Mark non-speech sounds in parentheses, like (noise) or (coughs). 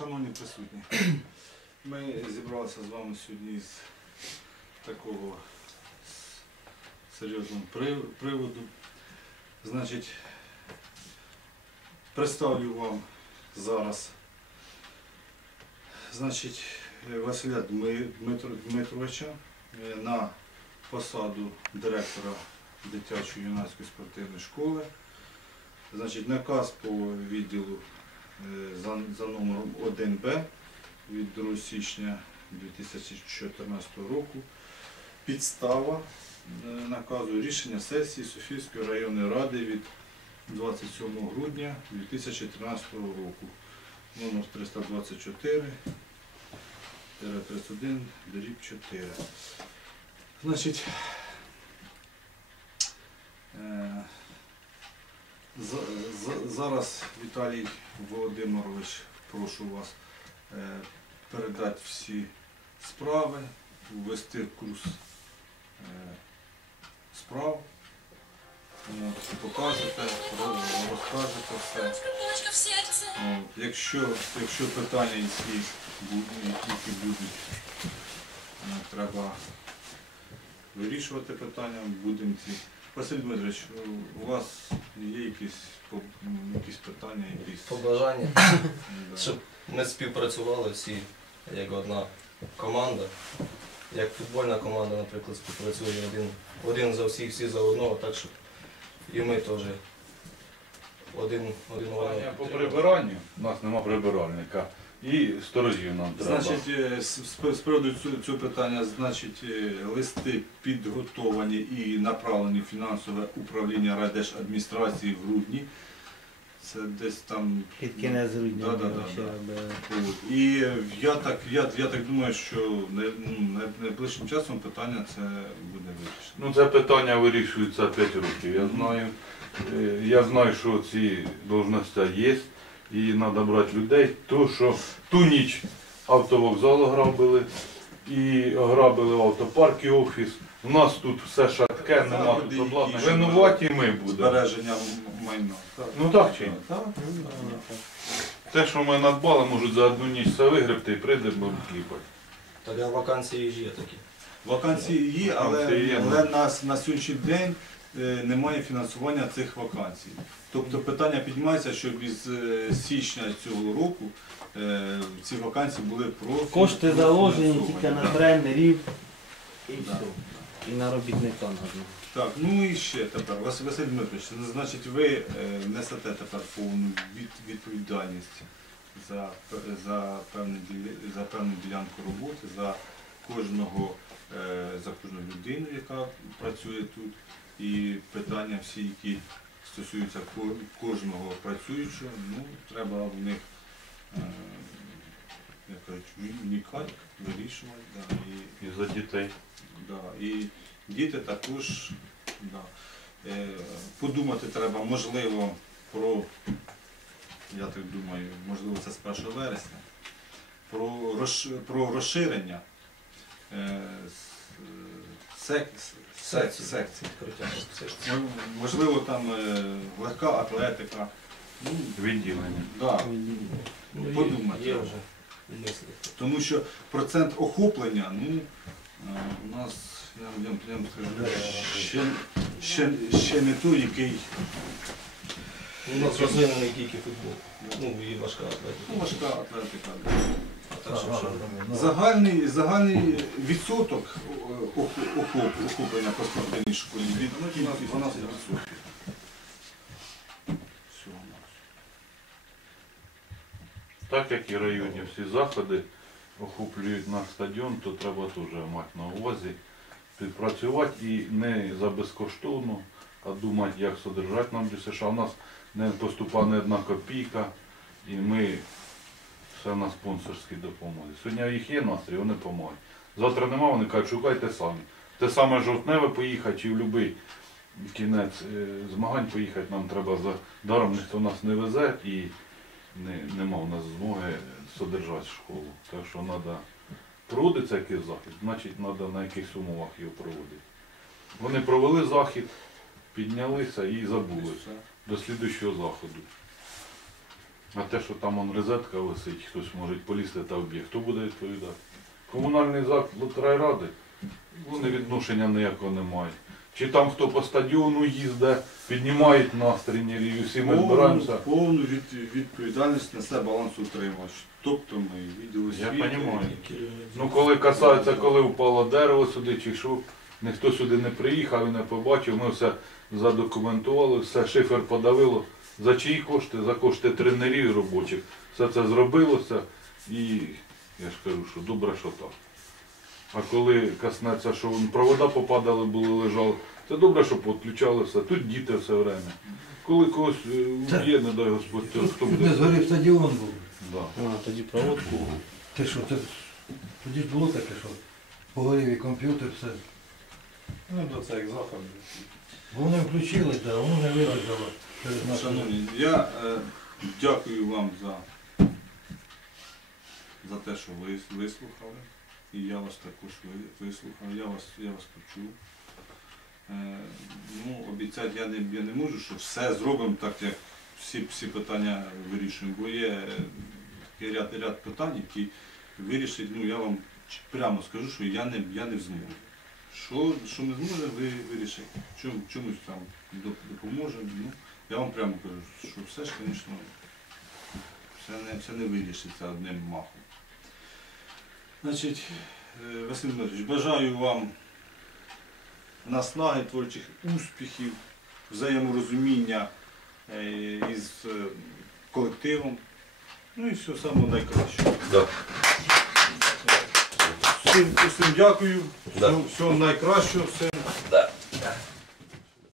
Шановні присутні, ми зібралися з вами сьогодні з такого серйозного приводу. Значить, представлю вам зараз значить, Василя Дмитро- Дмитровича е, на посаду директора дитячої юнацької спортивної школи. Значить, наказ по відділу за, за номером 1Б від 2 січня 2014 року. Підстава е, наказу рішення сесії Софійської районної ради від 27 грудня 2013 року. Номер 324 31 дріб 4. Значить, е, за- Зараз Віталій Володимирович, прошу вас е, передати всі справи, ввести курс е, справ. Покажете, розкажете все. Якщо, якщо питання, які, будуть, е, треба вирішувати питання, будемо ці. Василь Дмитрович, у вас є якісь, якісь питання, якісь? Побажання, (coughs) щоб ми співпрацювали всі як одна команда. Як футбольна команда, наприклад, співпрацює один, один за всіх, всі за одного, так щоб і ми теж один один по прибиранню, у нас нема прибиральника. І сторожів нам треба. Значить, е, з, приводу цього, цього питання, значить, е, листи підготовані і направлені в фінансове управління райдержадміністрації в грудні. Це десь там. Під кінець грудня Да, да, да, да. І я так, я, я так думаю, що не- ну, найближчим часом питання це буде вирішено. Ну це питання вирішується 5 років. Я знаю, е, я знаю, що ці должності є, і треба брати людей. То, що ту ніч автовокзал грабили, і грабили автопарк і офіс. У нас тут все шатке, нема тут обладнання. Винуваті ми будемо. Збереження майна. Ну так чи ні? Те, що ми надбали, можуть за одну ніч все вигребти і прийдемо кліпати. Так а вакансії ж є такі. Вакансії є, але, Вакансії є, але ну. на, на сьогоднішній день е, немає фінансування цих вакансій. Тобто питання піднімається, щоб із е, січня цього року е, ці вакансії були про Кошти заложені тільки на тренерів і все. І на робітника надо. Так, ну і ще тепер, Вас- Василь Дмитрович, ну, значить, ви е, несете тепер повну від, відповідальність за, пе- за, певну, ділі- за певну ділянку роботи, за кожного, е, за кожну людину, яка працює тут. І питання всі, які стосуються кожного працюючого, ну, треба в них, е, як кажуть, вникати, вирішувати. Да, і, І за дітей. Да, і діти також да. е, подумати треба, можливо, про, я так думаю, можливо, це з 1 вересня, про, розш- про розширення Секцій. секцій. Відкриття секцій. Можливо, там е, легка атлетика. Ну, Відділення. да. Ну, Подумати Є вже. Тому що процент охоплення, ну, е, у нас, я, вам- скажу, ще, ще, ще не той, який У нас розвинений тільки футбол. Ну і важка ну, атлетика. важка атлетика. Так, що? Загальний, загальний відсоток е, охо- охоп- охоплення по спортивній школі від 12 відсотків. Так як і районні всі заходи охоплюють наш стадіон, то треба теж мати на увазі співпрацювати і не за безкоштовно, а думати, як содержати нам ДЮСШ. У нас не поступає не одна копійка, і ми все на спонсорській допомозі. Сьогодні їх є настрій, вони допомагають. Завтра нема, вони кажуть, шукайте самі. Те саме жовтневе поїхати чи в будь-який кінець е, змагань поїхати нам треба за даром, ніхто нас не везе і не, нема в нас змоги содержати школу. Так що треба проводиться якийсь захід, значить треба на якихось умовах його проводити. Вони провели захід, піднялися і забули до слідуючого заходу. А те, що там он розетка висить, хтось може полізти та вб'є, хто буде відповідати? Комунальний заклад райради, вони відношення ніякого не мають. Чи там хто по стадіону їздить, піднімають настрій, і всі ми збираємося. повну від, відповідальність несе балансоутримувач. Тобто ми, відділ Я освіти. розумію. Ну коли касається, коли впало дерево сюди чи що, ніхто сюди не приїхав і не побачив, ми все задокументували, все шифер подавило. За чиї кошти? За кошти тренерів і робочих. Все це зробилося і я ж кажу, що добре, що так. А коли коснеться, що провода попадали, були лежали, це добре, що підключали. Тут діти все время. Коли когось е, є, не дай Господь, то хто Не буде? згорів стадіон був. Да. А, тоді проводку. Ти що, це тоді ж було таке, що погорів і комп'ютер, все. Ну, до це як заходу. Вони включили, да, воно не через нашу- Шановні, я е, дякую вам за, за те, що ви вислухали. І я вас також ви- вислухав, я вас, я вас почув. Е, ну, обіцяти я не, я не можу, що все зробимо так, як всі, всі питання вирішуємо, бо є е, такий ряд, ряд питань, які вирішить, ну я вам ч- прямо скажу, що я не, я не в змозі. Що, що не зможе, ви вирішите. Чому, чомусь там доп- допоможемо. Ну, я вам прямо кажу, що все ж, звісно, все не, все не вирішиться одним махом. Значить, е, Василь Дмитрович, бажаю вам наснаги, творчих успіхів, взаєморозуміння е, із е, колективом. Ну і самого найкращого. Да. Всім, всім дякую, Да. всього найкращого, все